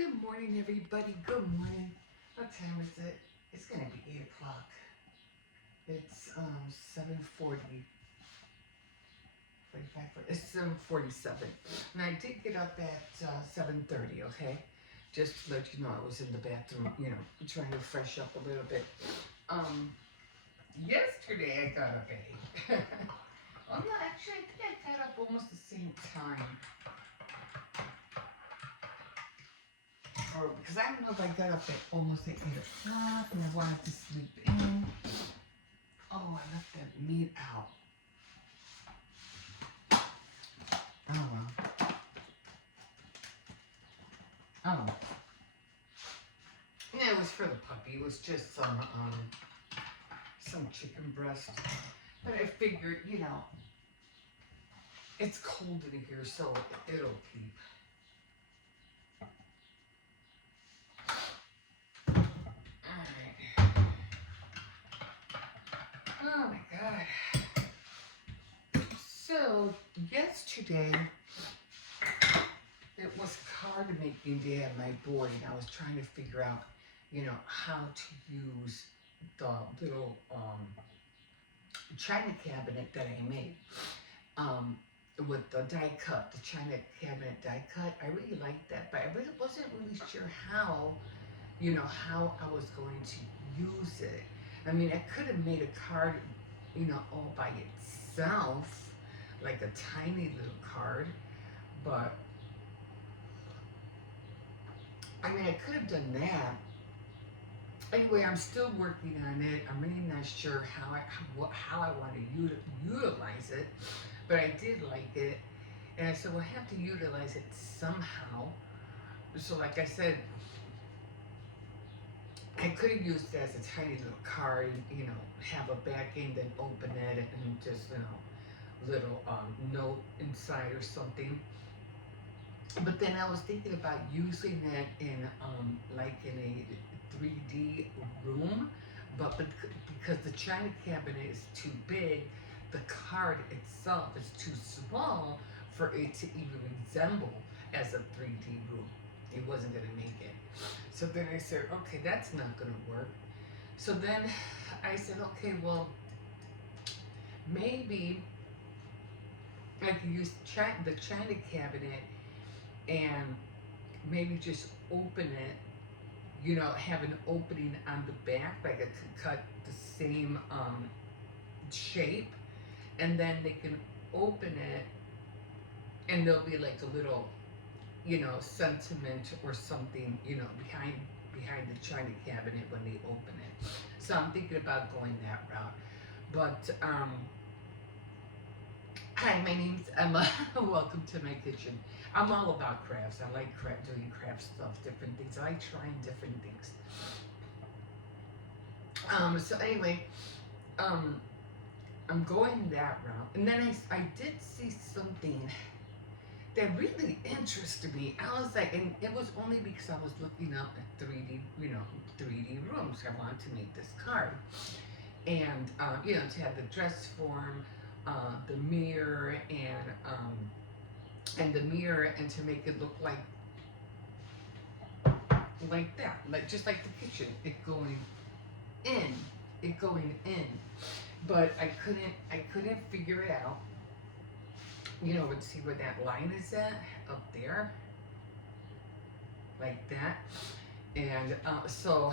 Good morning, everybody. Good morning. What time is it? It's gonna be 8 o'clock. It's 7:40. 45. It's 7:47. And I did get up at 7:30. Okay, just to let you know, I was in the bathroom. Trying to fresh up a little bit. Um, Yesterday I got up at 8. Well, no, actually, I think I got up almost the same time. Because I don't know if I got up at almost at 8 o'clock and I wanted to sleep in. Oh, I left that meat out. Oh, well. Oh. Yeah, it was for the puppy. It was just some chicken breast. But I figured, it's cold in here, so it'll keep. Oh my God. So, yesterday, it was card making day at my board, and I was trying to figure out, how to use the little china cabinet that I made with the die cut, the china cabinet die cut. I really liked that, but I really wasn't really sure how I was going to use it. I mean, I could have made a card, all by itself, like a tiny little card, but I mean, I could have done that. Anyway, I'm still working on it. I'm really not sure how I want to utilize it, but I did like it, and I said, well, I have to utilize it somehow. So, like I said, I could have used it as a tiny little card, have a back end and open it and just, little note inside or something. But then I was thinking about using it in like in a 3D room, but because the china cabinet is too big, the card itself is too small for it to even resemble as a 3D room. It wasn't going to make it. So then I said, okay, that's not going to work. So then I said, okay, well, maybe I could use the china cabinet and maybe just open it, have an opening on the back, like I could cut the same shape, and then they can open it, and there'll be like a little, sentiment or something, behind the china cabinet when they open it. So I'm thinking about going that route. But hi, my name's Emma. Welcome to my kitchen. I'm all about crafts. I like doing craft stuff, different things. I like trying different things. So anyway, I'm going that route. And then I did see something that really interested me. I was like, and it was only because I was looking up at 3D, 3D rooms. I wanted to make this card. And, to have the dress form, the mirror, and the mirror, and to make it look like that, like just like the kitchen, it going in. But I couldn't figure it out. Let's see where that line is at, up there, like that. And so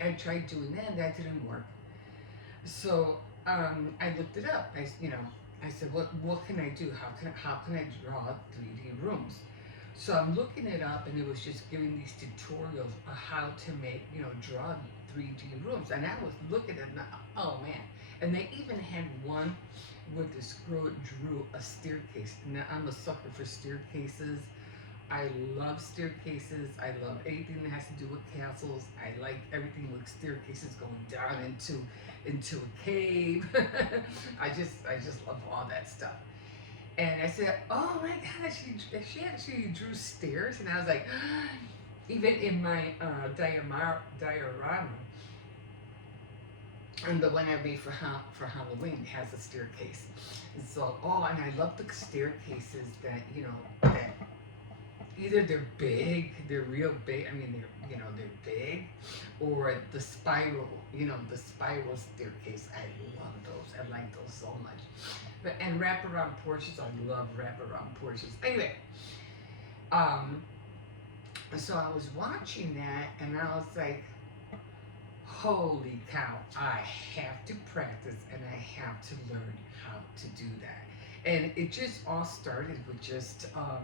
I tried doing that, and that didn't work. So I looked it up. I said, what can I do? How can I draw 3D rooms? So I'm looking it up, and it was just giving these tutorials on how to make, draw 3D rooms. And I was looking at it, and oh man. And they even had one where this girl drew a staircase. And I'm a sucker for staircases. I love staircases. I love anything that has to do with castles. I like everything with staircases going down into a cave. I just love all that stuff. And I said, oh my gosh, she actually drew stairs. And I was like, even in my diorama, and the one I made for Halloween has a staircase. And so, and I love the staircases that, that either they're big, they're real big. I mean, they're big, or the spiral, the spiral staircase. I love those. I like those so much. But and wraparound porches, I love wraparound porches. Anyway, um, so I was watching that, and I was like, holy cow, I have to practice and I have to learn how to do that. And it just all started with just a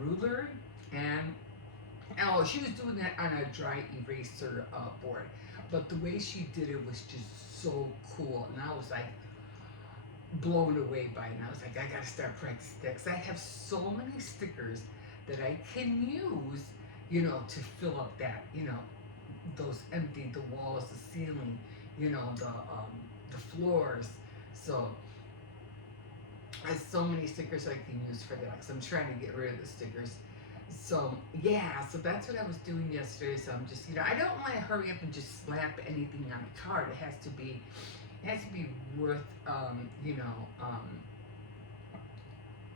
ruler and oh, she was doing that on a dry eraser board. But the way she did it was just so cool. And I was like blown away by it. And I was like, I gotta start practicing that. Because I have so many stickers that I can use, to fill up that, those empty, the walls, the ceiling, the floors. So I have so many stickers I can use for that. Because I'm trying to get rid of the stickers. So yeah, so that's what I was doing yesterday. So I'm just, I don't want to hurry up and just slap anything on the card. It has to be worth,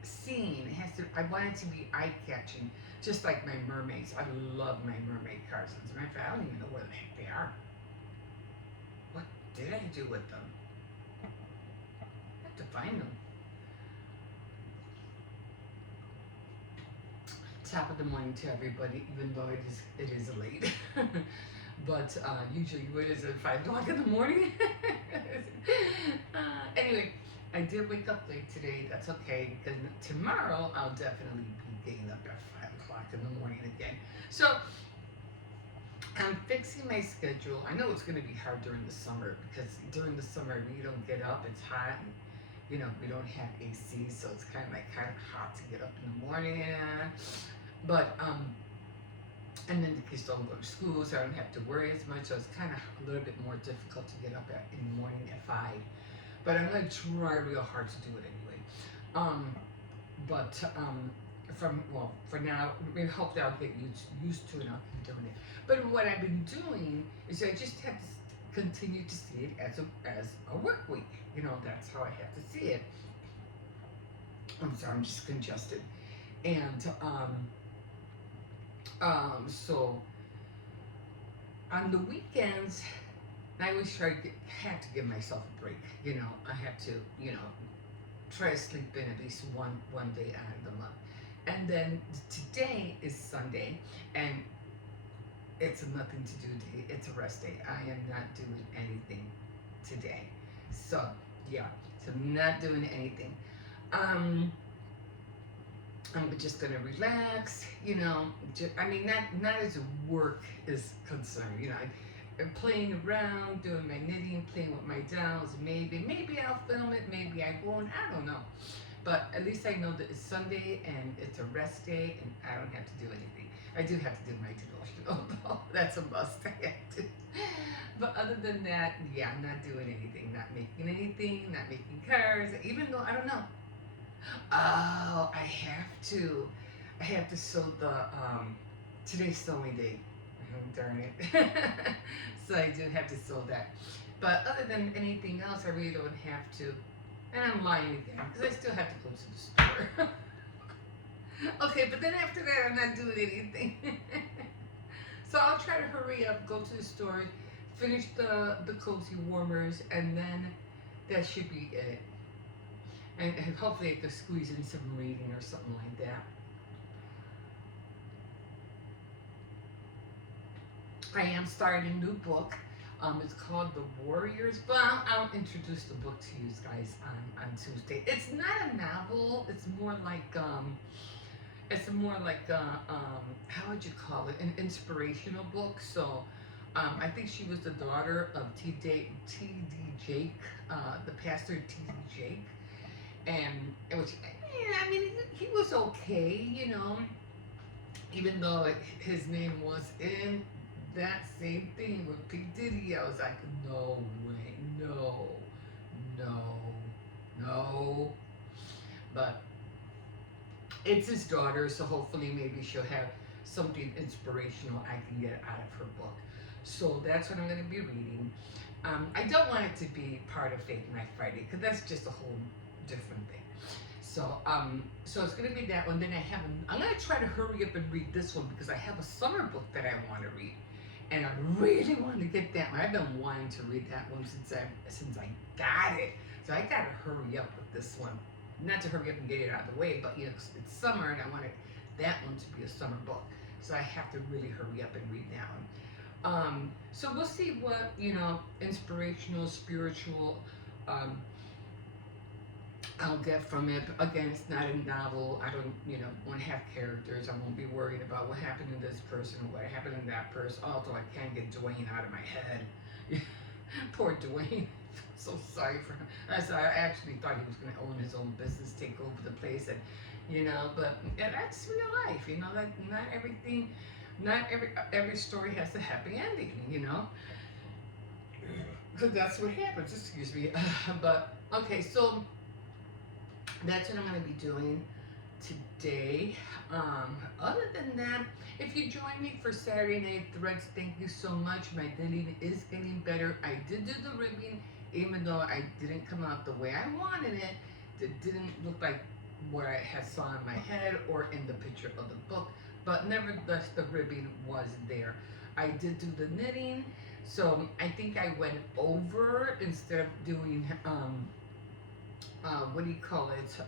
seeing. I want it to be eye catching, just like my mermaids. I love my mermaid cards. As a matter of fact, I don't even know where the heck they are. What did I do with them? I have to find them. Top of the morning to everybody, even though it is late. But usually, what is it, 5 o'clock in the morning? Anyway, I did wake up late today. That's okay because tomorrow I'll definitely be getting up at 5 o'clock in the morning again. So I'm fixing my schedule. I know it's going to be hard during the summer because during the summer we don't get up. It's hot. And, we don't have AC, so it's kind of hot to get up in the morning. But and then the kids don't go to school, so I don't have to worry as much. So it's kind of a little bit more difficult to get up in the morning at 5. But I'm gonna try real hard to do it anyway. But for now, maybe hopefully I'll get used to it and I'll keep doing it. But what I've been doing is I just have to continue to see it as a work week. That's how I have to see it. I'm sorry, I'm just congested. And so on the weekends, I always have to give myself a break. I have to, try to sleep in at least one day out of the month. And then today is Sunday, and it's a nothing to do day. It's a rest day. I am not doing anything today. So yeah, so I'm not doing anything. I'm just gonna relax, not as work is concerned, I'm playing around, doing my knitting, playing with my dolls. Maybe I'll film it, maybe I won't. I don't know, but at least I know that it's Sunday and it's a rest day, and I don't have to do anything. I do have to do my devotional, though. That's a must. I have to. But other than that, yeah, I'm not doing anything, not making anything, not making cards. Even though I don't know. Oh, I have to. I have to sew the today's sewing day. Oh, darn it. So I do have to sew that. But other than anything else, I really don't have to. And I'm lying again because I still have to go to the store. Okay, but then after that, I'm not doing anything. So I'll try to hurry up, go to the store, finish the cozy warmers, and then that should be it. And hopefully I could squeeze in some reading or something like that. I am starting a new book. It's called The Warriors, but I'll introduce the book to you guys on Tuesday. It's not a novel. How would you call it? An inspirational book. So I think she was the daughter of T.D. Jake, the pastor T.D. Jake. And it was, he was okay, even though his name was in that same thing with P. Diddy. I was like, no way, no, no, no. But it's his daughter, so hopefully maybe she'll have something inspirational I can get out of her book. So that's what I'm going to be reading. I don't want it to be part of Faith Night Friday because that's just a whole different thing. So it's gonna be that one. Then I'm gonna try to hurry up and read this one because I have a summer book that I want to read, and I really want to get that one. I've been wanting to read that one since I got it. So I gotta hurry up with this one. Not to hurry up and get it out of the way, but it's summer and I want that one to be a summer book. So I have to really hurry up and read that one. So we'll see what inspirational, spiritual, um, I'll get from it. But again, it's not a novel. I don't, want to have characters. I won't be worried about what happened to this person or what happened to that person. Although I can't get Dwayne out of my head. Poor Dwayne. So sorry for him. I actually thought he was going to own his own business, take over the place, and but that's real life. That not everything, not every story has a happy ending. Because that's what happens. Excuse me. But okay, so that's what I'm going to be doing today. Other than that, if you join me for Saturday Night Threads, thank you so much. My knitting is getting better. I did do the ribbing, even though I didn't come out the way I wanted it. It didn't look like what I had saw in my head or in the picture of the book. But nevertheless, the ribbing was there. I did do the knitting, so I think I went over instead of doing what do you call it?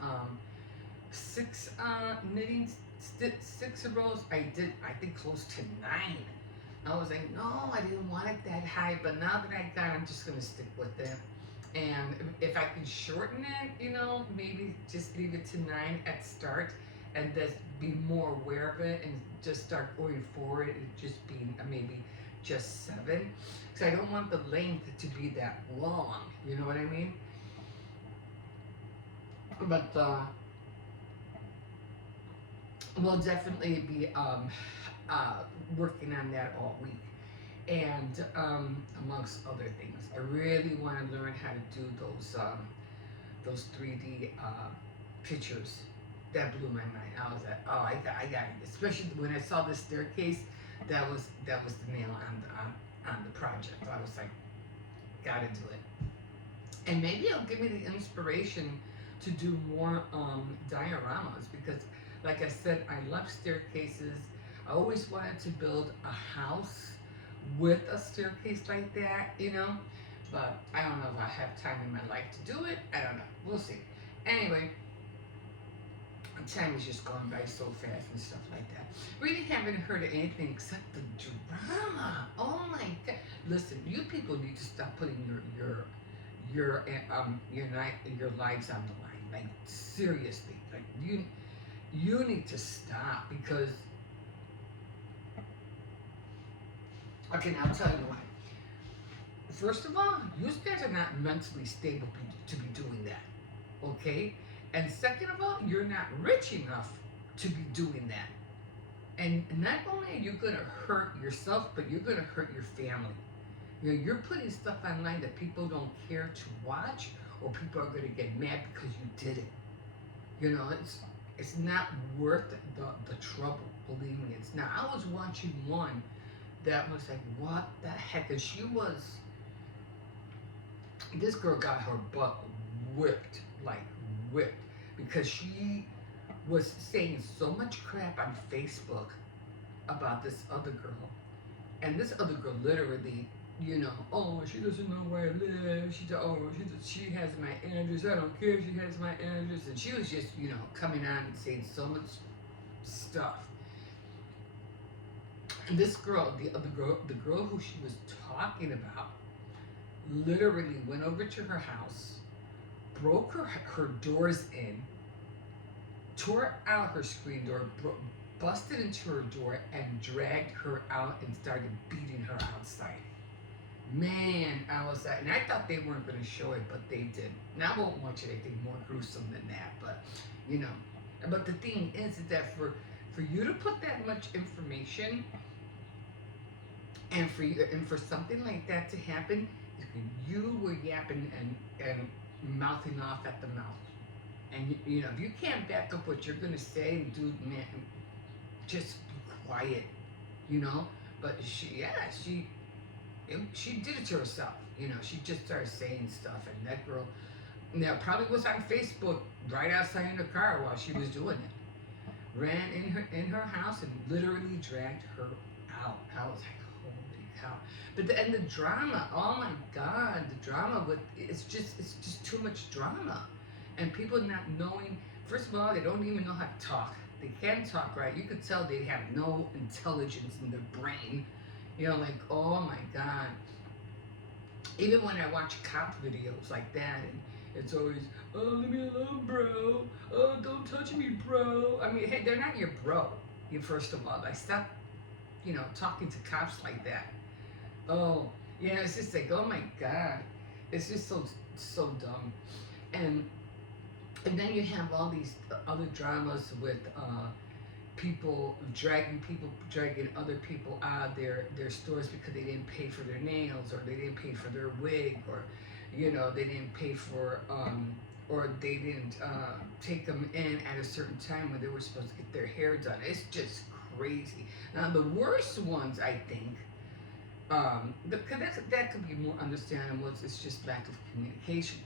Six knitting, 6 rows. I did, I think, close to 9. I was like, no, I didn't want it that high, but now that I got it, I'm just gonna stick with it. And if I can shorten it, maybe just leave it to 9 at start, and just be more aware of it, and just start going forward and just being maybe just 7. So I don't want the length to be that long. You know what I mean? But we'll definitely be working on that all week, and amongst other things, I really want to learn how to do those 3D pictures. That blew my mind. I was like, oh, I got it. Especially when I saw the staircase, that was the nail on the project. I was like, gotta do it. And maybe it'll give me the inspiration to do more dioramas, because like I said, I love staircases. I always wanted to build a house with a staircase like that, but I don't know if I have time in my life to do it. I don't know. We'll see. Anyway, time is just going by so fast and stuff like that. Really haven't heard of anything except the drama. Oh my God! Listen, you people need to stop putting your lives on the line. Like, seriously, like you need to stop, because okay, now I'll tell you why. First of all, you guys are not mentally stable to be doing that, okay? And second of all, you're not rich enough to be doing that. And not only are you gonna hurt yourself, but you're gonna hurt your family. You're putting stuff online that people don't care to watch, or people are gonna get mad because you did it. It's not worth the trouble. Believe me, it's not. I was watching one that was like, what the heck? And this girl got her butt whipped, like whipped, because she was saying so much crap on Facebook about this other girl. And this other girl literally, oh, she doesn't know where I live. She has my address. I don't care if she has my address. And she was just, coming on and saying so much stuff. And this girl, the girl who she was talking about, literally went over to her house, broke her doors in, tore out her screen door, busted into her door, and dragged her out and started beating her outside. Man, I was like, and I thought they weren't going to show it, but they did. Now I won't watch anything more gruesome than that, but But the thing is that for you to put that much information, and for something like that to happen, you were yapping and mouthing off at the mouth. And if you can't back up what you're gonna say, dude, man, just be quiet. But she did it to herself. She just started saying stuff, and that girl Now, probably was on Facebook right outside in the car while she was doing it. Ran in her house and literally dragged her out. I was like, holy cow! But and the drama, oh my god, the drama with it's just too much drama, and people not knowing. First of all, they don't even know how to talk. They can't talk right. You could tell they have no intelligence in their brain. You know, like oh my god. Even when I watch cop videos like that, and it's always, oh, leave me alone, bro. Oh, don't touch me, bro. I mean, hey, they're not your bro. You first of all, I stop, talking to cops like that. Oh, yeah, it's just like, oh my god, it's just so dumb. And and then you have all these other dramas with dragging other people out of their stores because they didn't pay for their nails or they didn't pay for their wig or they didn't pay for or they didn't take them in at a certain time when they were supposed to get their hair done. It's just crazy. Now the worst ones, I think, because that could be more understandable. It's just lack of communication.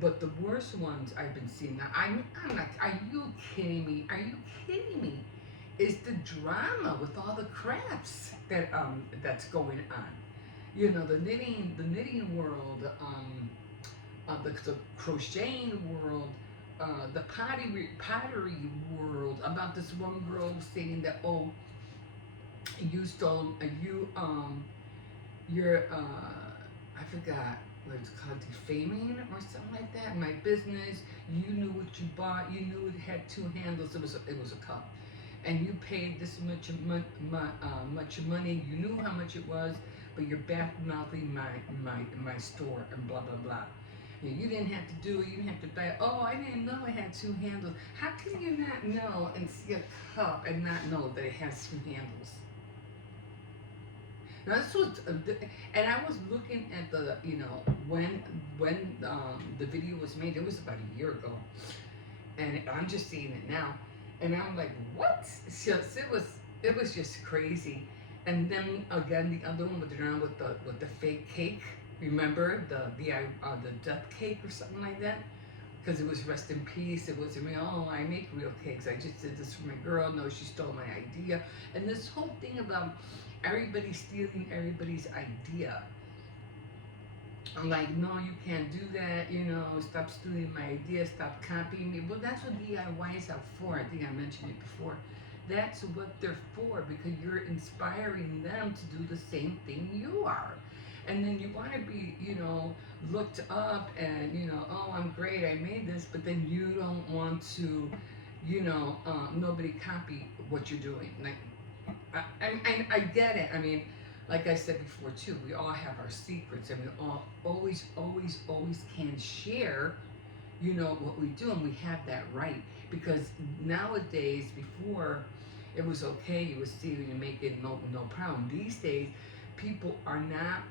But the worst ones I've been seeing now, I'm like, are you kidding me? Are you kidding me? Is the drama with all the crafts that's going on. The knitting world, the crocheting world, the pottery world. About this one girl saying that, oh, you stole you're I forgot what it's called, defaming or something like that. My business, you knew what you bought. You knew it had two handles. It was a cup, and you paid this much money. You knew how much it was, but you're bad mouthing my store and blah blah blah. You didn't have to do it. You didn't have to buy it. Oh, I didn't know it had two handles. How can you not know and see a cup and not know that it has two handles? Now this was, and I was looking at when the video was made. It was about a year ago, and I'm just seeing it now, and I'm like, what? It was just crazy. And then again, the other one with the fake cake. Remember the death cake or something like that? Because it was rest in peace. It wasn't real. Oh, I make real cakes. I just did this for my girl. No, she stole my idea. And this whole thing about everybody stealing everybody's idea. I'm like, no, you can't do that. Stop stealing my idea. Stop copying me. Well, that's what DIYs are for. I think I mentioned it before. That's what they're for because you're inspiring them to do the same thing you are. And then you want to be, looked up and, oh, I'm great, I made this, but then you don't want to, nobody copy what you're doing. Like, I get it. I mean, like I said before too, we all have our secrets, and we all always can share, what we do, and we have that right. Because nowadays, before it was okay, you were stealing and making no problem. These days, people are not.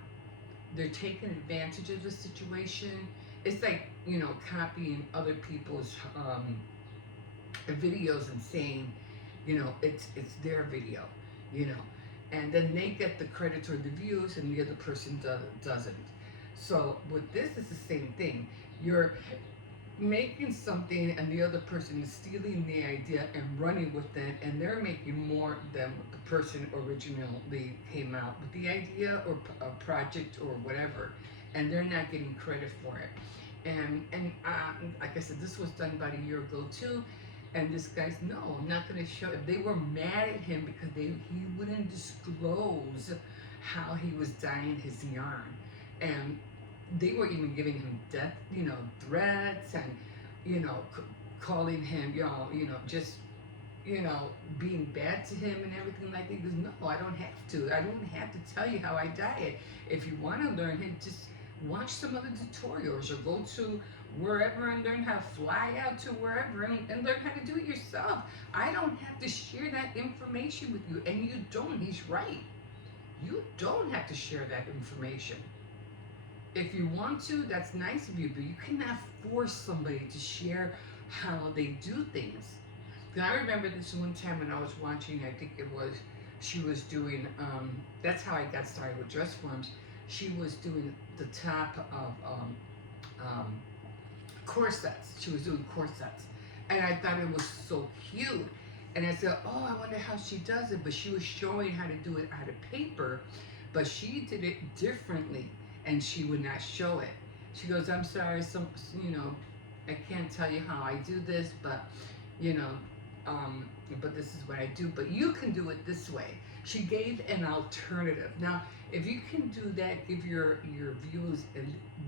They're taking advantage of the situation. It's like copying other people's videos and saying, it's their video, you know, and then they get the credit or the views, and the other person doesn't. So with this, it's the same thing. You're making something, and the other person is stealing the idea and running with it, and they're making more than what the person originally came out with the idea or a project or whatever, and they're not getting credit for it. And like I said, this was done about a year ago too. And this guy's, no, I'm not going to show. They were mad at him because he wouldn't disclose how he was dyeing his yarn, and they were even giving him death, threats, and calling him, just being bad to him and everything like that. He goes, no, I don't have to. I don't have to tell you how I dye it. If you want to learn it, just watch some other tutorials or go to wherever and learn how to fly out to wherever and learn how to do it yourself. I don't have to share that information with you, and you don't. He's right. You don't have to share that information. If you want to, that's nice of you, but you cannot force somebody to share how they do things. Because I remember this one time when I was watching, I think it was, she was doing, that's how I got started with dress forms. She was doing the top of corsets. She was doing corsets, and I thought it was so cute. And I said, "Oh, I wonder how she does it." But she was showing how to do it out of paper, but she did it differently, and she would not show it. She goes, "I'm sorry, you know, I can't tell you how I do this, but you know, um, but this is what I do. But you can do it this way." She gave an alternative. Now, if you can do that, give your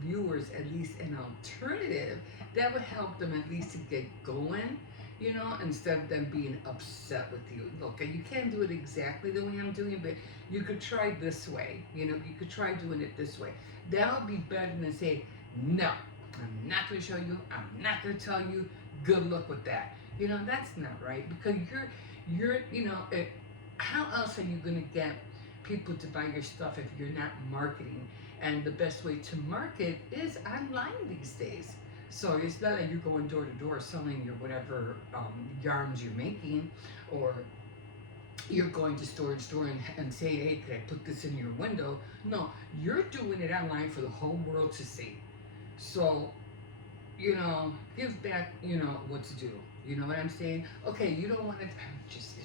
viewers at least an alternative, that would help them at least to get going. You know, instead of them being upset with you. Okay, you can't do it exactly the way I'm doing it, but you could try this way. You know, you could try doing it this way. That would be better than say, no, I'm not going to show you. I'm not going to tell you. Good luck with that. You know, that's not right because you know, how else are you going to get people to buy your stuff if you're not marketing? And the best way to market is online these days. So it's not like you're going door to door selling your whatever yarns you're making, or you're going to store to store and say, hey, could I put this in your window? No, you're doing it online for the whole world to see. So, you know, give back, you know, what to do. You know what I'm saying? Okay, you don't want to just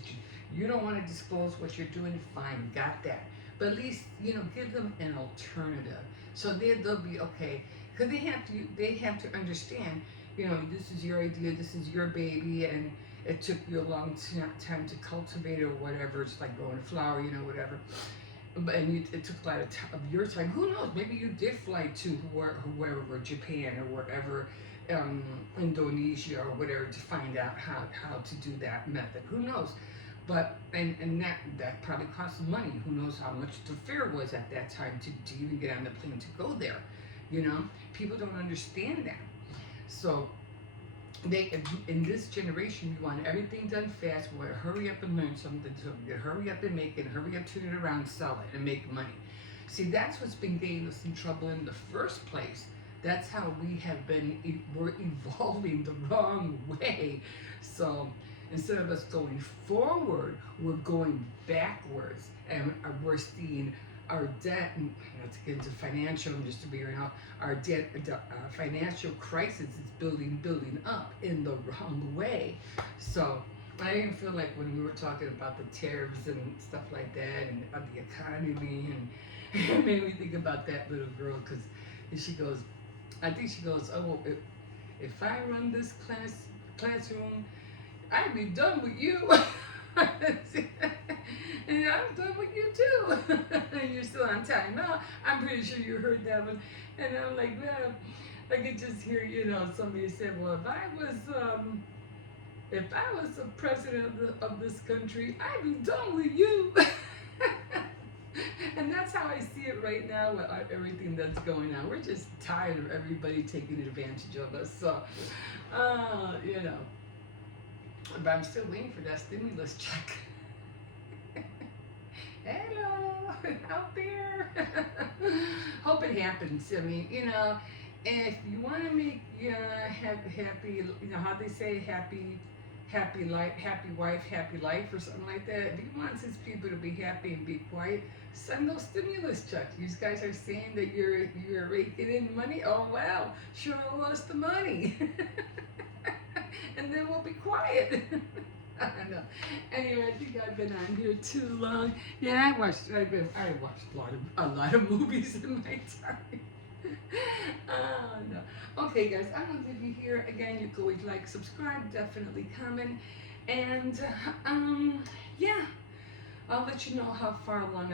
you don't want to disclose what you're doing. Fine, got that. But at least you know, give them an alternative, so they'll be okay. Because they have to understand. You know, this is your idea. This is your baby, and it took you a long time to cultivate it or whatever. It's like growing a flower, you know, whatever. And it took a lot of your time. Who knows? Maybe you did fly to wherever, Japan or wherever, um, Indonesia or whatever, to find out how to do that method. Who knows? But and that probably costs money. Who knows how much the fare was at that time to even get on the plane to go there? You know, people don't understand that. So they in this generation, you want everything done fast. We want to hurry up and learn something, so we hurry up and make it, hurry up, turn it around, sell it, and make money. See, that's what's been getting us in trouble in the first place. That's how we have been. We're evolving the wrong way. So instead of us going forward, we're going backwards, and we're seeing our debt, and to get into financial, and just to be out, our debt, financial crisis is building up in the wrong way. So I even feel like when we were talking about the tariffs and stuff like that, and the economy, and it made me think about that little girl, because she goes, I think she goes, oh, if I run this classroom, I'd be done with you. And I'm done with you too. And you're still on time. Now, I'm pretty sure you heard that one. And I'm like, well, I could just hear, you know, somebody say, well, if I was the president of this country, I'd be done with you. And that's how I see it right now with everything that's going on. We're just tired of everybody taking advantage of us. So, you know. But I'm still waiting for that stimulus check. Hello, out there. Hope it happens. I mean, you know, if you want to make happy, you know how they say happy life, happy wife, happy life, or something like that. If he wants his people to be happy and be quiet, send those stimulus checks. You guys are saying that you're raking in money. Oh wow, show us the money. And then we'll be quiet. I don't know. Anyway, I think I've been on here too long. Yeah, I watched a lot of movies in my time. Oh no. Okay, guys, I'm gonna leave you here again. You can always like, subscribe, definitely comment, and yeah, I'll let you know how far along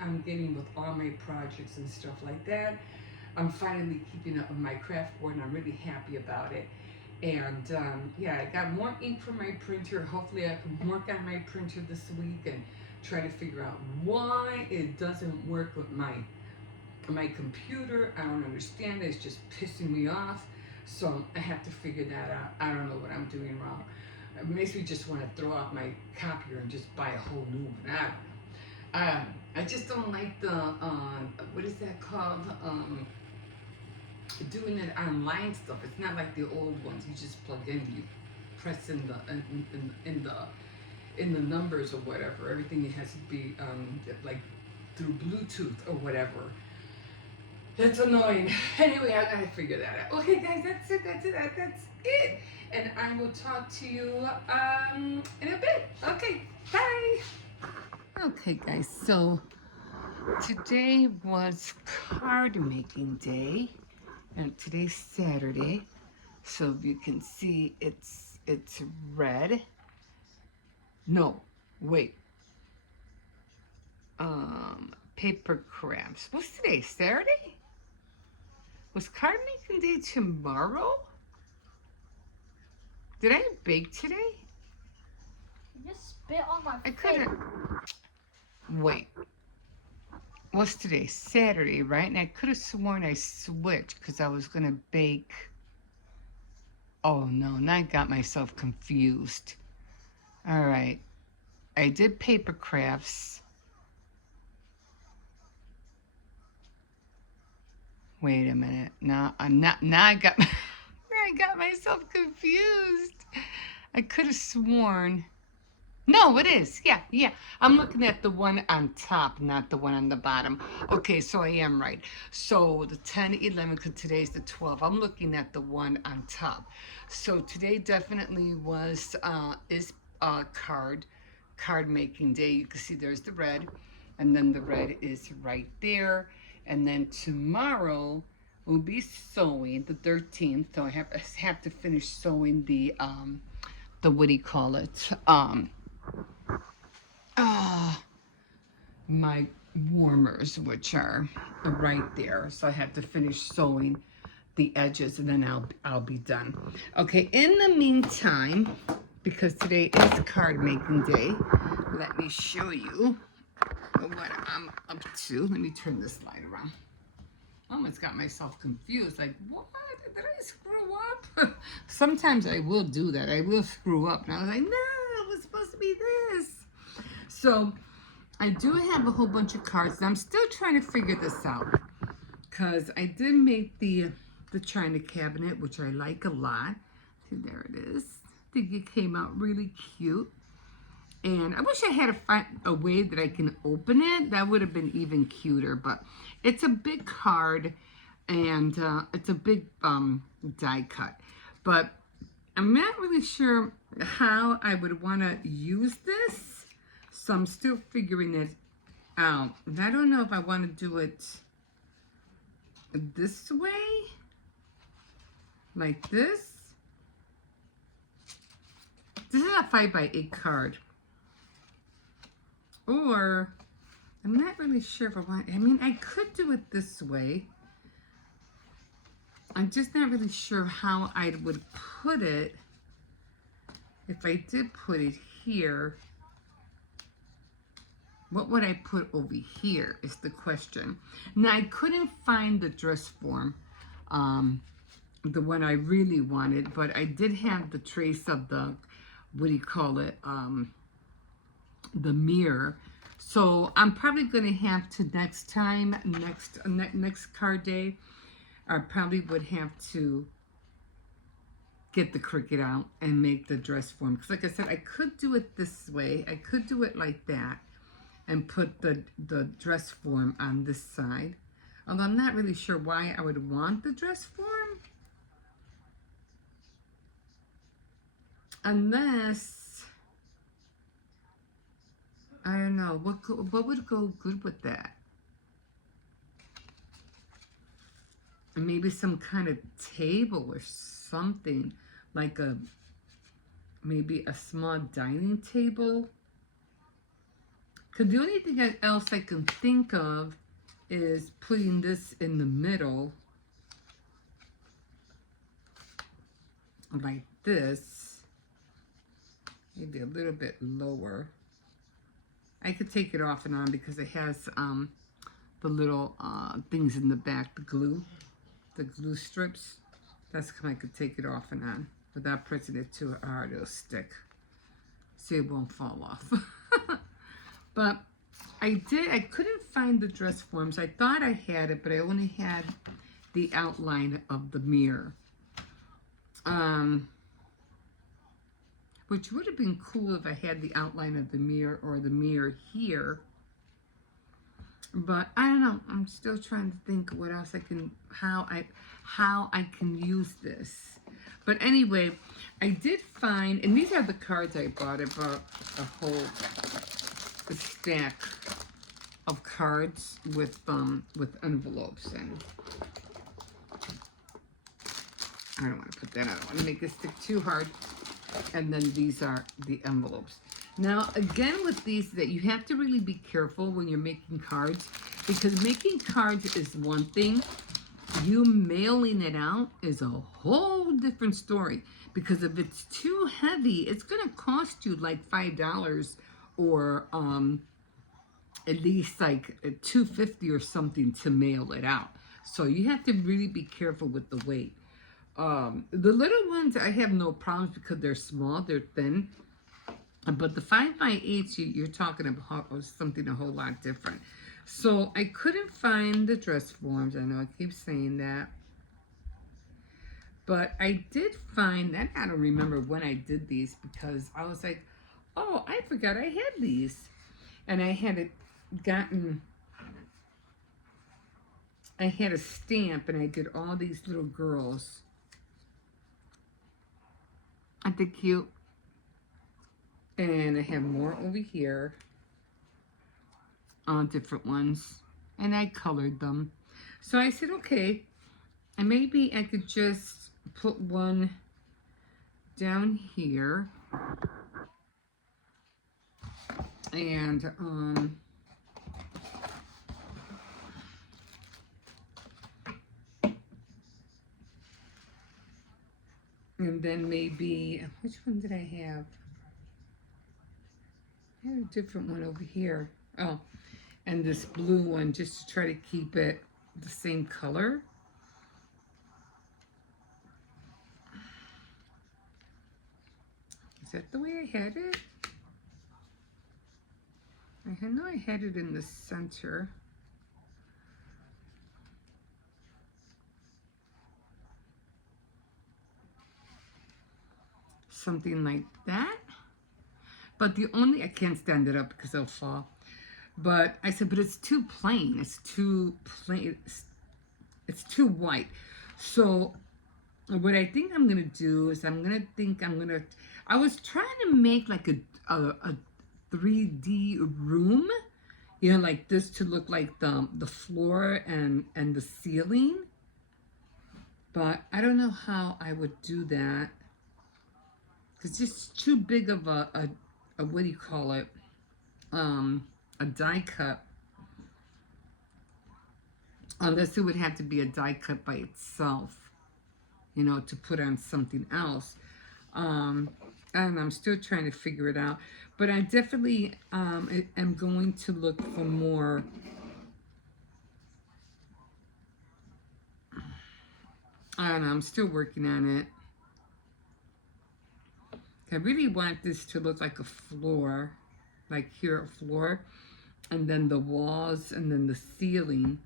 I'm getting with all my projects and stuff like that. I'm finally keeping up with my craft board, and I'm really happy about it. And yeah, I got more ink for my printer. Hopefully I can work on my printer this week and try to figure out why it doesn't work with my computer. I don't understand it. It's just pissing me off. So I have to figure that out. I don't know what I'm doing wrong. It makes me just want to throw out my copier and just buy a whole new one. I don't know. I just don't like the, what is that called? Doing it online stuff. It's not like the old ones. You just plug in, you press in the numbers or whatever. Everything has to be like through Bluetooth or whatever. That's annoying. Anyway, I figured that out. Okay, guys, that's it. That's it. And I will talk to you in a bit. Okay, bye. Okay, guys. So today was card making day, and today's Saturday. So you can see it's red. No, wait. Paper crafts. What's today? Saturday? Was card making day tomorrow? Did I bake today? You just spit on my I face. couldn't. Wait. What's today? Saturday, right? And I could have sworn I switched because I was going to bake. Oh, no. Now I got myself confused. All right. I did paper crafts. Wait a minute. Now I'm not. Now I got. I got myself confused. I could have sworn. No, it is. Yeah, yeah. I'm looking at the one on top, not the one on the bottom. Okay, so I am right. So the 10, 11, because today's the 12. I'm looking at the one on top. So today definitely is card making day. You can see there's the red, and then the red is right there. And then tomorrow will be sewing, the 13th. So I have to finish sewing the what do you call it? My warmers, which are right there. So I have to finish sewing the edges, and then I'll be done. Okay, in the meantime, because today is card making day, let me show you what I'm up to. Let me turn this light around. Almost got myself confused. Like, what? Did I screw up? Sometimes I will do that. I will screw up. And I was like, no, it was supposed to be this. So I do have a whole bunch of cards, and I'm still trying to figure this out. Because I did make the china cabinet, which I like a lot. See, there it is. I think it came out really cute. And I wish I had a way that I can open it. That would have been even cuter. But it's a big card, and it's a big die cut. But I'm not really sure how I would want to use this. So I'm still figuring it out. And I don't know if I want to do it this way. Like this. This is a 5x8 card. Or, I'm not really sure if I want, I mean, I could do it this way. I'm just not really sure how I would put it. If I did put it here, what would I put over here is the question. Now, I couldn't find the dress form, the one I really wanted, but I did have the trace of the, what do you call it, the mirror. So I'm probably going to have to next time, next card day, I probably would have to get the Cricut out and make the dress form. Because like I said, I could do it this way. I could do it like that and put the dress form on this side. Although I'm not really sure why I would want the dress form. Unless, I don't know, what would go good with that? Maybe some kind of table or something, like maybe a small dining table. Because the only thing else I can think of is putting this in the middle, like this, maybe a little bit lower. I could take it off and on because it has the little things in the back, the glue strips. That's how I could take it off and on without pressing it too hard. It'll stick. See, it won't fall off. But I couldn't find the dress forms. I thought I had it, but I only had the outline of the mirror. Which would have been cool if I had the outline of the mirror or the mirror here. But I don't know. I'm still trying to think what else I can, how I can use this. But anyway, I did find, and these are the cards I bought. I bought a whole stack of cards with envelopes, and I don't want to put that. I don't want to make it stick too hard. And then these are the envelopes. Now, again, with these, that you have to really be careful when you're making cards, because making cards is one thing. You mailing it out is a whole different story, because if it's too heavy, it's going to cost you like $5 or at least like $2.50 or something to mail it out. So you have to really be careful with the weight. The little ones, I have no problems because they're small, they're thin. But the 5x8s, you're talking about something a whole lot different. So I couldn't find the dress forms. I know I keep saying that. But I did find that. I don't remember when I did these, because I was like, oh, I forgot I had these. And I had it gotten, I had a stamp and I did all these little girls. Aren't they cute? And I have more over here on different ones. And I colored them. So I said, okay, and maybe I could just put one down here. And then maybe, which one did I have? I had a different one over here. Oh, and this blue one, just to try to keep it the same color. Is that the way I had it? I know I had it in the center. Something like that. But the only, I can't stand it up because it'll fall. But I said, but it's too plain. It's too plain. It's too white. So what I think I'm going to do is I was trying to make like a 3D room, you know, like this, to look like the floor and the ceiling. But I don't know how I would do that, because it's just too big of a what do you call it? A die cut. Unless it would have to be a die cut by itself, you know, to put on something else. And I'm still trying to figure it out. But I definitely am going to look for more. I don't know, I'm still working on it. I really want this to look like a floor, like here a floor, and then the walls, and then the ceiling.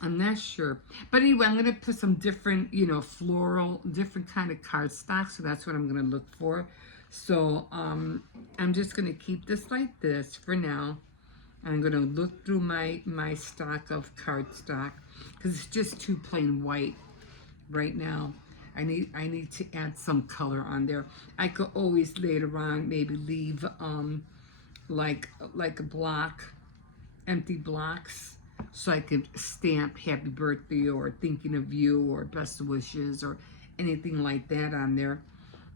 I'm not sure. But anyway, I'm going to put some different, you know, floral, different kind of cardstock. So that's what I'm going to look for. So I'm just going to keep this like this for now. I'm going to look through my stock of cardstock, because it's just too plain white right now. I need to add some color on there. I could always later on maybe leave like a block, empty blocks, so I could stamp happy birthday or thinking of you or best wishes or anything like that on there.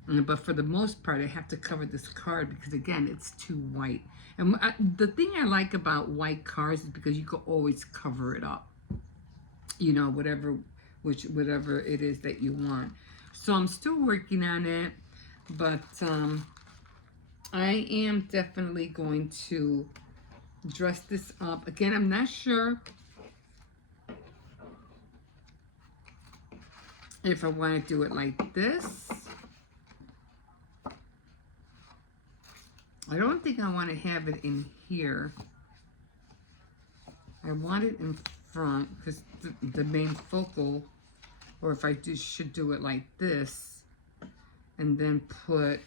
But for the most part, I have to cover this card because, again, it's too white. And the thing I like about white cards is because you can always cover it up, you know, whatever it is that you want. So I'm still working on it, but I am definitely going to dress this up. Again, I'm not sure if I want to do it like this. I don't think I want to have it in here. I want it in front because the main focal, or if I should do it like this and then put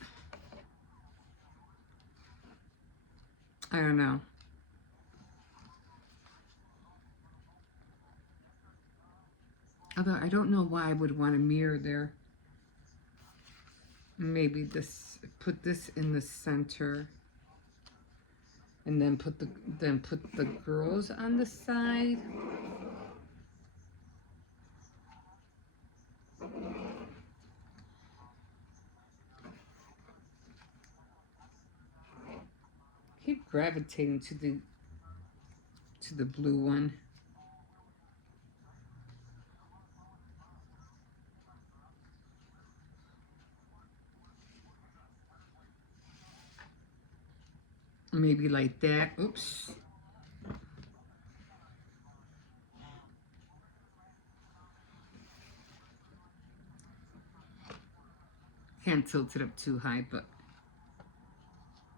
I don't know. Although I don't know why I would want a mirror there. Maybe this, put this in the center, and then put the girls on the side. Keep gravitating to the blue one. Maybe like that. Oops. Can't tilt it up too high, but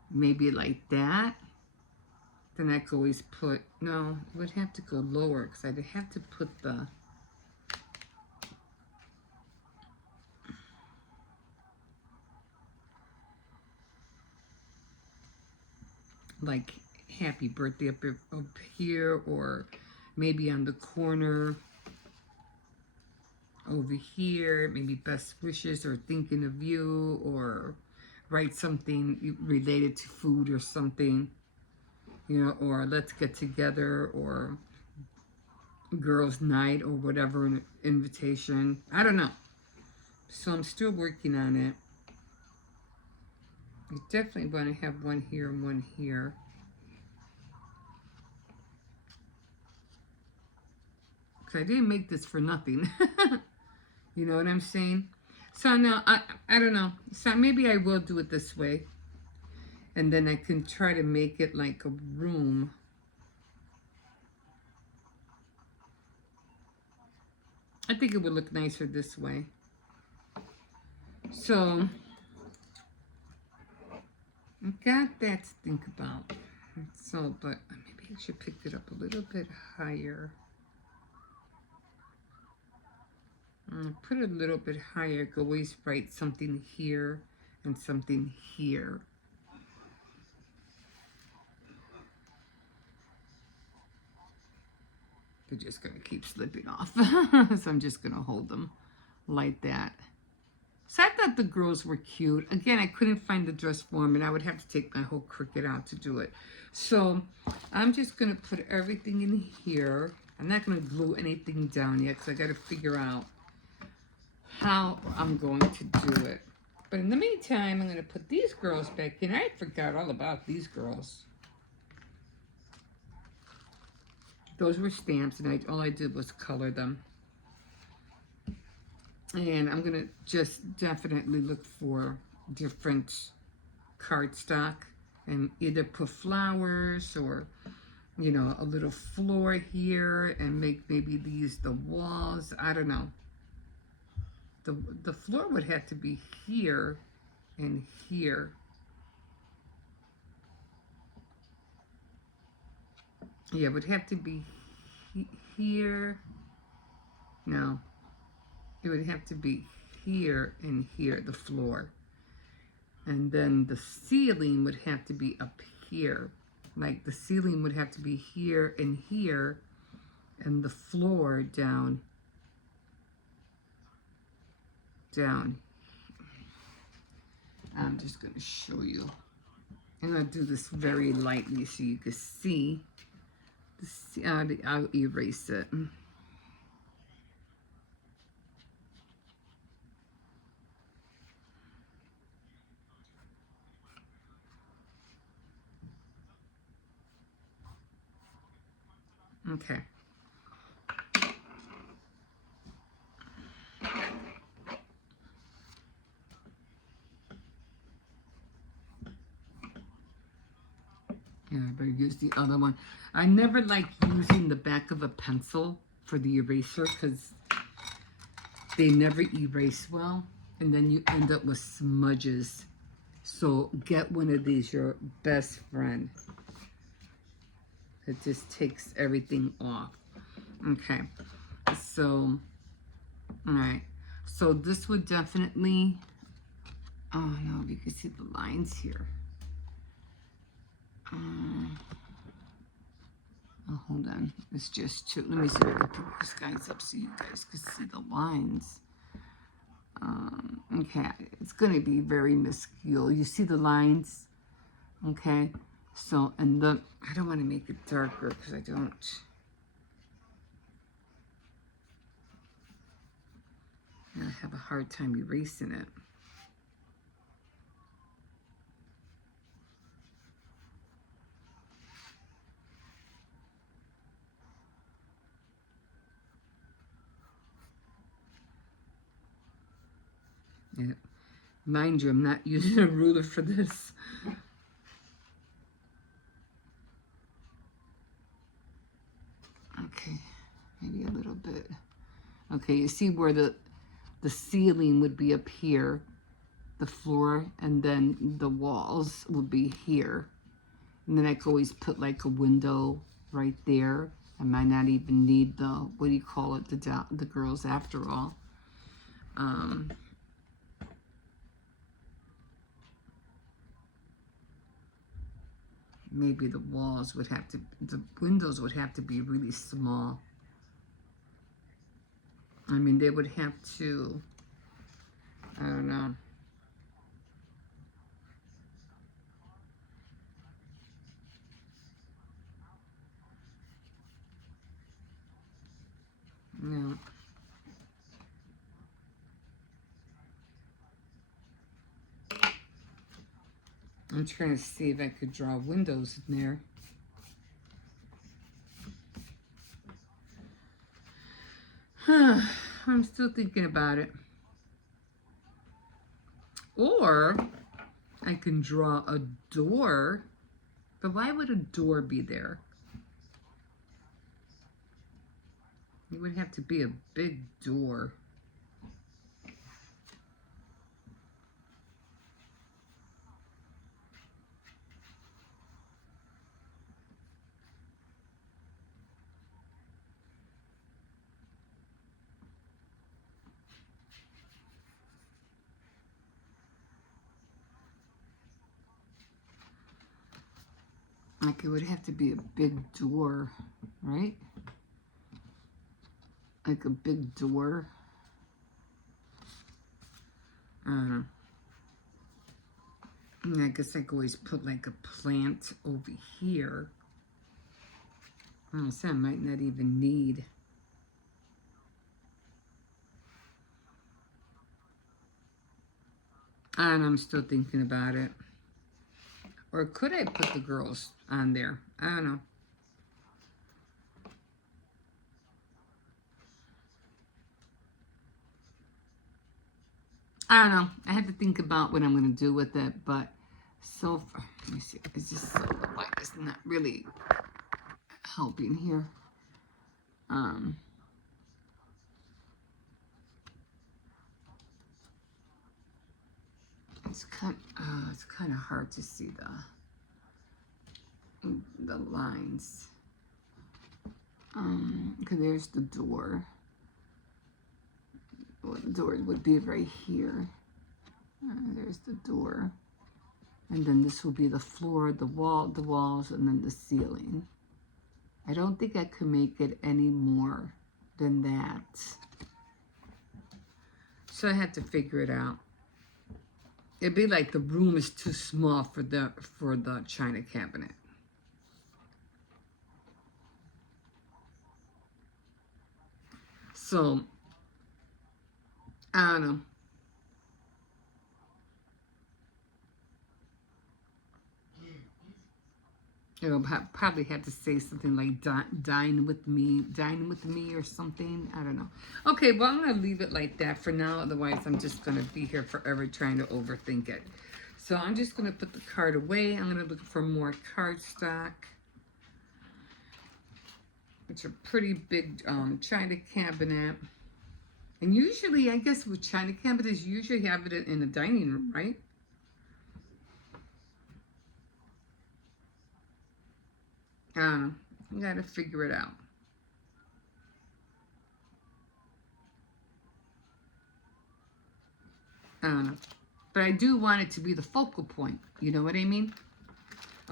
maybe like that. Then I could always put, no, it would have to go lower because I'd have to put the, like, happy birthday up here, or maybe on the corner over here, maybe best wishes or thinking of you, or write something related to food or something, you know, or let's get together, or girls night, or whatever, an invitation. I don't know. So I'm still working on it. You definitely want to have one here and one here. Because I didn't make this for nothing. You know what I'm saying? So now, I don't know. So maybe I will do it this way. And then I can try to make it like a room. I think it would look nicer this way. So, I got that to think about. So, but maybe I should pick it up a little bit higher. Put it a little bit higher. I could always write something here and something here. They're just going to keep slipping off. So I'm just going to hold them like that. So I thought the girls were cute. Again, I couldn't find the dress form, and I would have to take my whole Cricut out to do it. So I'm just going to put everything in here. I'm not going to glue anything down yet because I got to figure out how I'm going to do it. But in the meantime, I'm going to put these girls back in. I forgot all about these girls. Those were stamps, and all I did was color them. And I'm going to just definitely look for different cardstock and either put flowers or, you know, a little floor here and make maybe these the walls. I don't know. The floor would have to be here and here. Yeah, it would have to be here. No. It would have to be here and here, the floor. And then the ceiling would have to be up here. Like the ceiling would have to be here and here, and the floor down. I'm just going to show you. I'm going to do this very lightly so you can see. I'll erase it. Okay. Yeah, I better use the other one. I never like using the back of a pencil for the eraser because they never erase well, and then you end up with smudges. So get one of these, your best friend. It just takes everything off. Okay, so, all right. So this would definitely, oh no, you can see the lines here. hold on. It's just two. Let me see if I can put this guys up so you guys can see the lines. Okay, it's going to be very minuscule. You see the lines? Okay, so, and the, I don't want to make it darker because I don't. I have a hard time erasing it. Yeah. Mind you, I'm not using a ruler for this. Okay, maybe a little bit. Okay, you see where the ceiling would be up here, the floor, and then the walls would be here. And then I could always put like a window right there. I might not even need the, what do you call it, the girls after all. Maybe the walls would have to, the windows would have to be really small. I mean, they would have to, I don't know. No. I'm trying to see if I could draw windows in there. I'm still thinking about it. Or I can draw a door. But why would a door be there? It would have to be a big door. Like it would have to be a big door, right? Like a big door. I guess I could always put like a plant over here. So I might not even need. And I'm still thinking about it. Or could I put the girls on there? I don't know. I don't know. I have to think about what I'm going to do with it. But so far, let me see. It's just so the light is not really helping here. It's kind of hard to see the lines. Okay, there's the door. Well, the door would be right here. There's the door. And then this will be the floor, the walls, and then the ceiling. I don't think I could make it any more than that. So I had to figure it out. It'd be like the room is too small for the china cabinet. So I don't know. I'll probably have to say something like dine with me or something. I don't know. Okay, well, I'm going to leave it like that for now. Otherwise, I'm just going to be here forever trying to overthink it. So I'm just going to put the card away. I'm going to look for more cardstock. It's a pretty big china cabinet. And usually, I guess with china cabinets, you usually have it in a dining room, right? I don't know. You got to figure it out. I don't know. But I do want it to be the focal point. You know what I mean?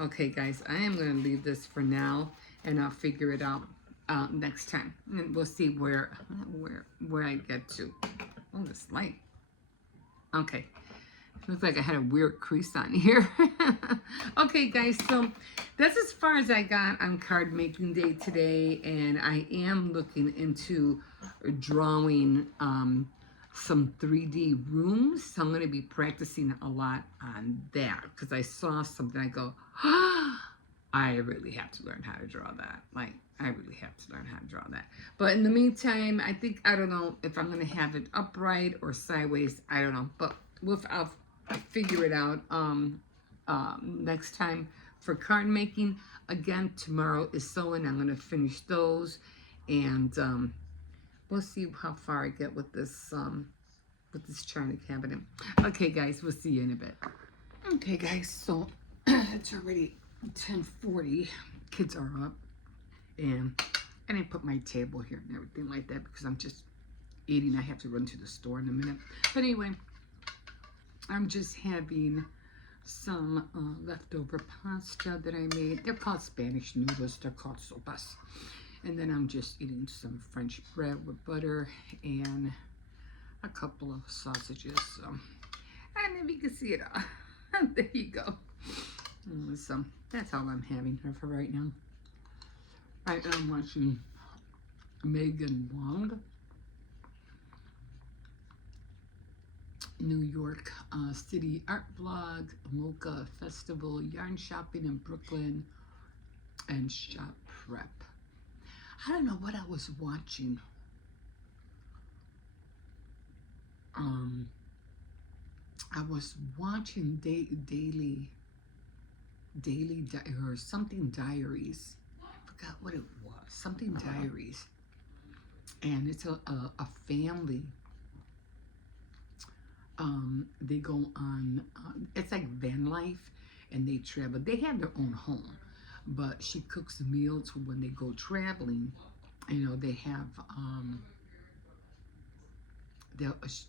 Okay, guys, I am going to leave this for now. and I'll figure it out next time, and we'll see where I get to. Oh, this light. Okay. Looks like I had a weird crease on here. Okay, guys, so that's as far as I got on card making day today, and I am looking into drawing some 3D rooms. So I'm going to be practicing a lot on that because I saw something. I go, I really have to learn how to draw that. Like, I really have to learn how to draw that. But in the meantime, I don't know if I'm going to have it upright or sideways. I don't know. But I'll figure it out next time. For card making, again, tomorrow is sewing. I'm going to finish those. And we'll see how far I get with this china cabinet. Okay, guys, we'll see you in a bit. Okay, guys, so it's already 10:40. Kids are up, and I didn't put my table here and everything like that because I'm just eating. I have to run to the store in a minute. But anyway, I'm just having some leftover pasta that I made. They're called Spanish noodles. They're called sopas. And then I'm just eating some French bread with butter and a couple of sausages. So, and if you can see it all. There you go. So that's all I'm having here for right now. I am watching Megan Wong, New York City Art Blog, Mocha Festival, Yarn Shopping in Brooklyn, and Shop Prep. I don't know what I was watching. I was watching daily or something diaries. I forgot what it was. Something diaries, and it's a family. They go on. It's like van life, and they travel. They have their own home, but she cooks meals when they go traveling. You know, they have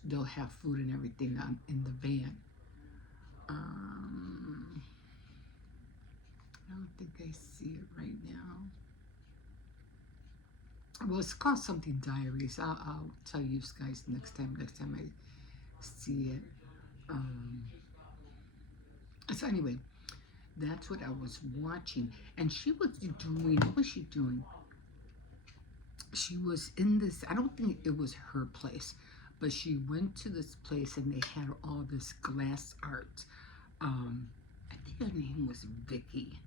they'll have food and everything in the van. I don't think I see it right now. Well, it's called something diaries. I'll tell you guys next time I see it. So anyway, that's what I was watching, and she was doing. What was she doing? She was in this. I don't think it was her place, but she went to this place and they had all this glass art. I think her name was Vicky.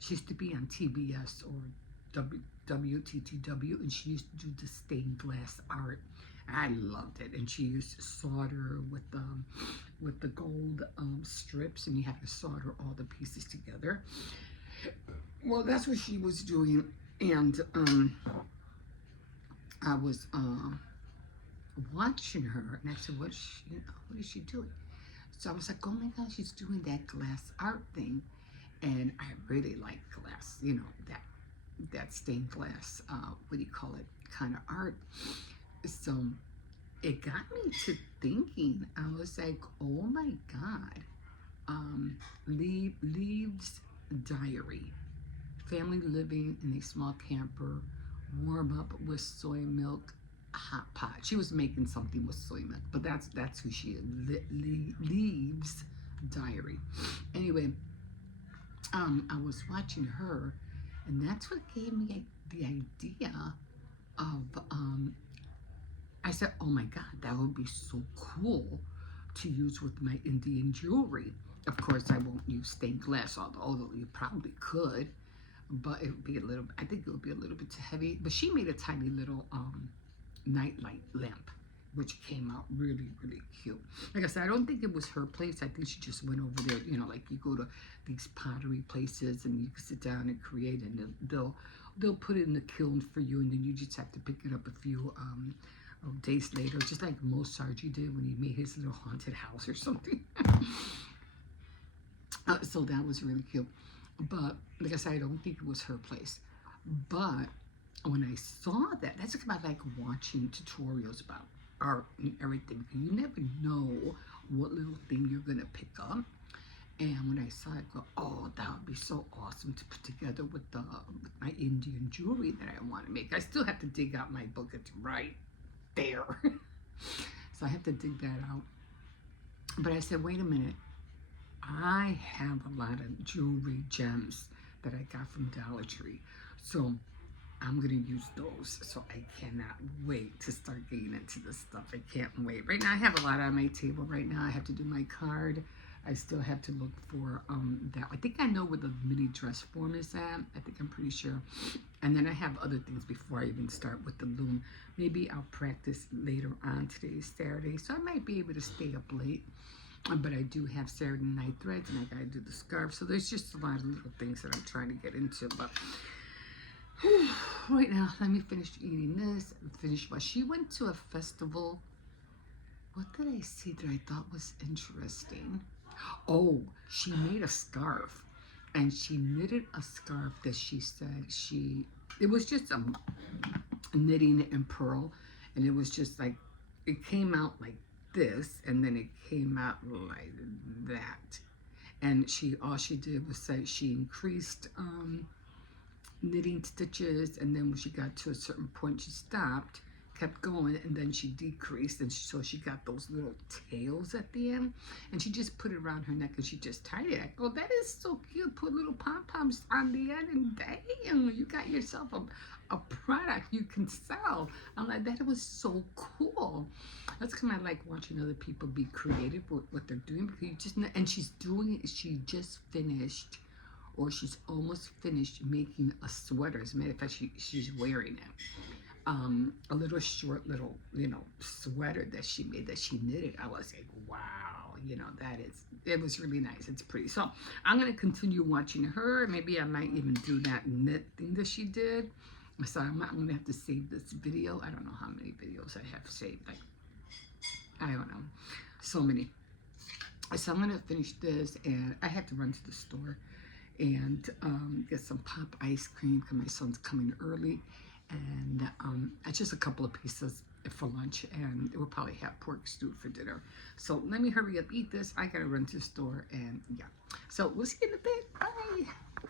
She used to be on TBS or WTTW, and she used to do the stained glass art. I loved it, and she used solder with the gold strips, and you had to solder all the pieces together. Well, that's what she was doing, and I was watching her, and I said, what is she doing? So I was like, oh my gosh, she's doing that glass art thing, and I really like glass, you know, that stained glass, what do you call it, kind of art. So it got me to thinking. I was like, oh my God, Leaves Diary. Family living in a small camper, warm up with soy milk, hot pot. She was making something with soy milk, but that's who she is. Leaves Diary. Anyway, I was watching her, and that's what gave me the idea of. I said, "Oh my God, that would be so cool to use with my Indian jewelry." Of course, I won't use stained glass, although you probably could, but it would be I think it would be a little bit too heavy. But she made a tiny little nightlight lamp, which came out really, really cute. Like I said, I don't think it was her place. I think she just went over there. You know, like you go to these pottery places and you can sit down and create, and they'll put it in the kiln for you, and then you just have to pick it up a few days later, just like Mozart did when he made his little haunted house or something. So that was really cute. But like I said, I don't think it was her place. But when I saw that, that's about like watching tutorials about art and everything. You never know what little thing you're gonna pick up. And when I saw it, I go, oh, that would be so awesome to put together with my Indian jewelry that I want to make. I still have to dig out my book. It's right there. So I have to dig that out. But I said, wait a minute. I have a lot of jewelry gems that I got from Dollar Tree. So I'm gonna use those. So I cannot wait to start getting into this stuff. I can't wait. Right now I have a lot on my table right now. I have to do my card. I still have to look for that. I think I know where the mini dress form is at. I think I'm pretty sure. And then I have other things before I even start with the loom. Maybe I'll practice later on. Today's Saturday, so I might be able to stay up late. But I do have Saturday night threads, and I gotta do the scarf. So there's just a lot of little things that I'm trying to get into. But right now, let me finish eating this and finish. Well, she went to a festival. What did I see that I thought was interesting? Oh, she made a scarf, and she knitted a scarf that she said it was just a knitting and purl, and it was just like, it came out like this, and then it came out like that. And all she did was say she increased knitting stitches, and then when she got to a certain point she stopped, kept going, and then she decreased, and so she got those little tails at the end, and she just put it around her neck and she just tied it. I go, that is so cute. Put little pom-poms on the end, and damn, you got yourself a product you can sell. I'm like, that was so cool. That's kind of like watching other people be creative with what they're doing, because you just know, and she's doing it. She just finished, or she's almost finished making a sweater. As a matter of fact, she's wearing it. A little short little, sweater that she made, that she knitted. I was like, wow, it was really nice. It's pretty. So I'm going to continue watching her. Maybe I might even do that knit thing that she did. So I'm going to have to save this video. I don't know how many videos I have saved. Like, I don't know. So many. So I'm going to finish this, and I have to run to the store and get some pop ice cream because my son's coming early. And it's just a couple of pieces for lunch, and we'll probably have pork stew for dinner. So let me hurry up, eat this. I gotta run to the store, and yeah. So we'll see you in a bit. Bye.